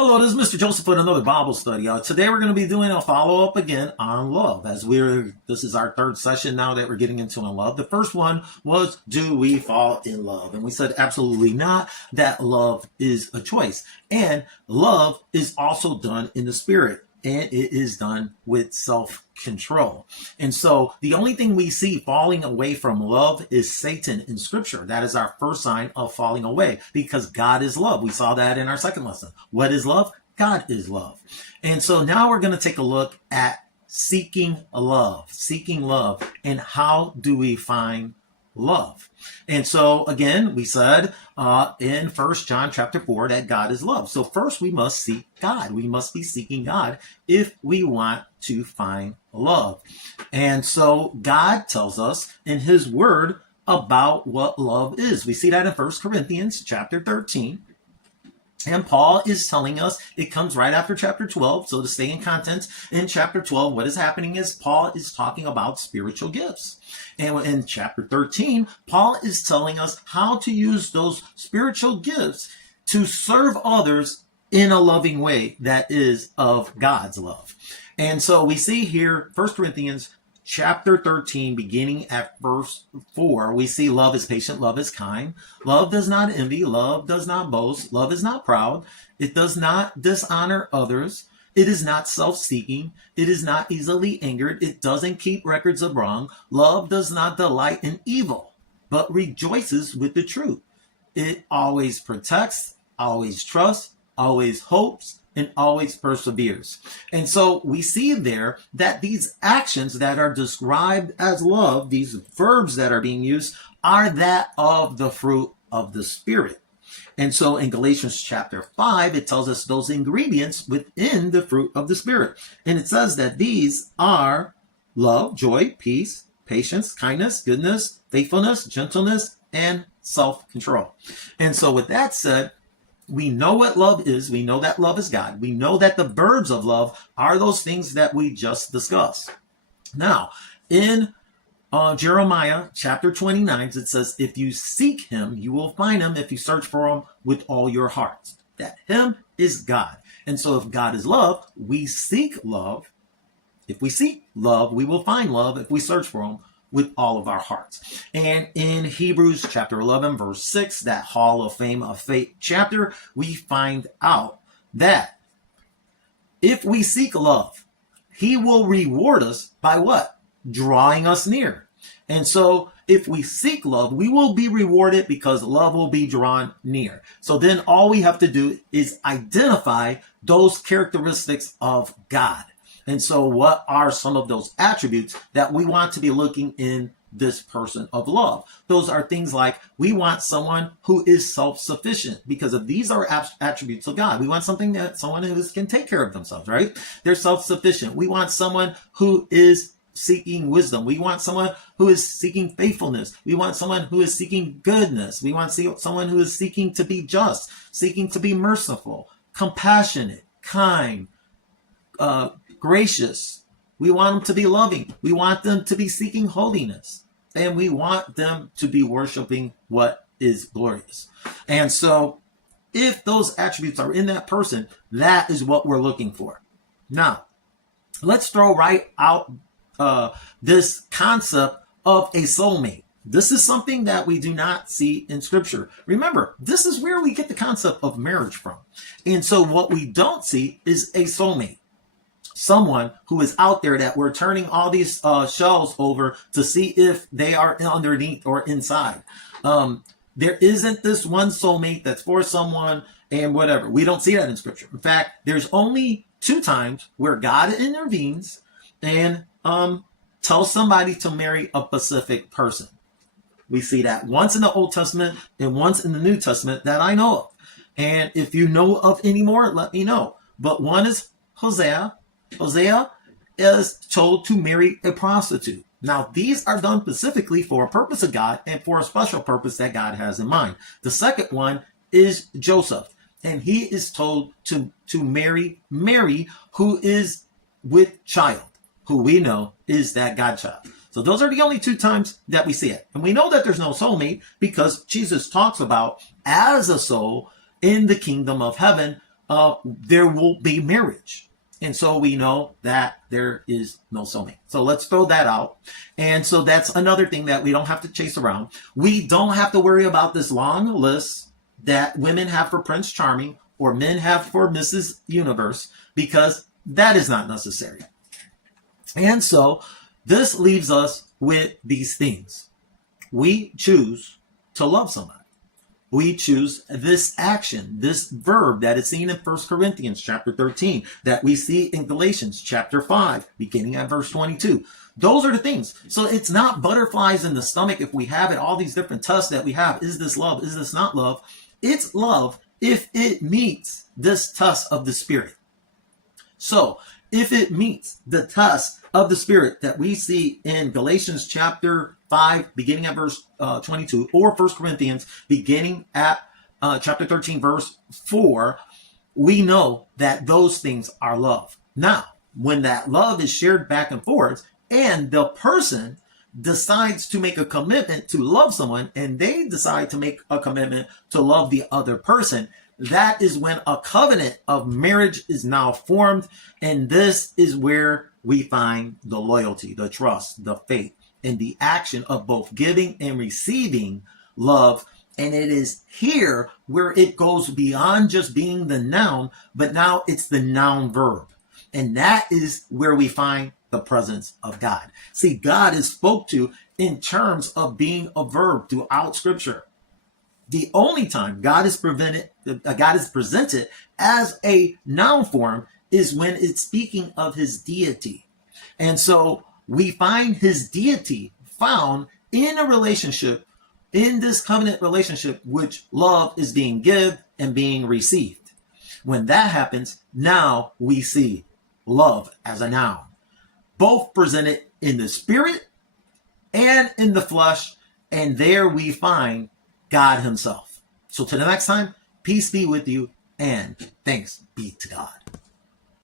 Hello, this is Mr. Joseph with another Bible study. Today we're going to be doing a follow-up again on love. This is our third session now that we're getting into on love. The first one was, do we fall in love? And we said absolutely not, that love is a choice. And love is also done in the spirit. And it is done with self-control. And so the only thing we see falling away from love is Satan in Scripture. That is our first sign of falling away, because God is love. We saw that in our second lesson. What is love? God is love. And so now we're going to take a look at seeking love, and how do we find love. And so again, we said in 1 John chapter 4 that God is love. So first we must seek God. We must be seeking God if we want to find love. And so God tells us in his word about what love is. We see that in 1 Corinthians chapter 13. And Paul is telling us, it comes right after chapter 12. So to stay in content, in chapter 12, what is happening is Paul is talking about spiritual gifts. And in chapter 13, Paul is telling us how to use those spiritual gifts to serve others in a loving way that is of God's love. And so we see here, 1 Corinthians chapter 13, beginning at verse 4, we see love is patient, love is kind, love does not envy, love does not boast, love is not proud, it does not dishonor others, it is not self-seeking, it is not easily angered, it doesn't keep records of wrong, love does not delight in evil, but rejoices with the truth. It always protects, always trusts, always hopes, and always perseveres. And so we see there that these actions that are described as love, these verbs that are being used, are that of the fruit of the Spirit. And so in Galatians chapter 5, it tells us those ingredients within the fruit of the Spirit. And it says that these are love, joy, peace, patience, kindness, goodness, faithfulness, gentleness, and self-control. And so with that said, we know what love is. We know that love is God. We know that the verbs of love are those things that we just discussed. Now, in Jeremiah chapter 29, it says, if you seek him, you will find him if you search for him with all your heart. That him is God. And so if God is love, we seek love. If we seek love, we will find love if we search for him with all of our hearts. And in Hebrews chapter 11, verse 6, that Hall of Fame of Faith chapter, we find out that if we seek love, he will reward us by what? Drawing us near. And so if we seek love, we will be rewarded because love will be drawn near. So then all we have to do is identify those characteristics of God. And so what are some of those attributes that we want to be looking in this person of love? Those are things like, we want someone who is self-sufficient, because if these are attributes of God, we want someone who can take care of themselves, right? They're self-sufficient. We want someone who is seeking wisdom. We want someone who is seeking faithfulness. We want someone who is seeking goodness. We want someone who is seeking to be just, seeking to be merciful, compassionate, kind, gracious. We want them to be loving. We want them to be seeking holiness. And we want them to be worshiping what is glorious. And so if those attributes are in that person, that is what we're looking for. Now, let's throw right out this concept of a soulmate. This is something that we do not see in Scripture. Remember, this is where we get the concept of marriage from. And so what we don't see is a soulmate. Someone who is out there that we're turning all these shells over to see if they are underneath or inside. There isn't this one soulmate that's for someone and whatever. We don't see that in Scripture. In fact, there's only 2 times where God intervenes and tells somebody to marry a specific person. We see that once in the Old Testament and once in the New Testament that I know of. And if you know of any more, let me know. But one is Hosea. Hosea is told to marry a prostitute. Now, these are done specifically for a purpose of God and for a special purpose that God has in mind. The second one is Joseph, and he is told to marry Mary, who is with child, who we know is that Godchild. So those are the only 2 times that we see it. And we know that there's no soulmate because Jesus talks about as a soul in the kingdom of heaven there will be marriage. And so we know that there is no soulmate. So let's throw that out. And so that's another thing that we don't have to chase around. We don't have to worry about this long list that women have for Prince Charming or men have for Mrs. Universe, because that is not necessary. And so this leaves us with these things. We choose to love somebody. We choose this action, this verb that is seen in 1 Corinthians chapter 13, that we see in Galatians chapter 5, beginning at verse 22. Those are the things. So it's not butterflies in the stomach if we have it, all these different tests that we have. Is this love? Is this not love? It's love if it meets this test of the Spirit. So if it meets the test of the Spirit that we see in Galatians chapter 5, beginning at verse 22, or 1 Corinthians, beginning at chapter 13, verse 4, we know that those things are love. Now, when that love is shared back and forth, and the person decides to make a commitment to love someone, and they decide to make a commitment to love the other person, that is when a covenant of marriage is now formed. And this is where we find the loyalty, the trust, the faith, and the action of both giving and receiving love. And it is here where it goes beyond just being the noun, but now it's the noun verb. And that is where we find the presence of God. See, God is spoke to in terms of being a verb throughout Scripture. The only time God is presented as a noun form is when it's speaking of his deity. And so we find his deity found in a relationship, in this covenant relationship, which love is being given and being received. When that happens, now we see love as a noun, both presented in the spirit and in the flesh. And there we find God himself. So till the next time, peace be with you and thanks be to God.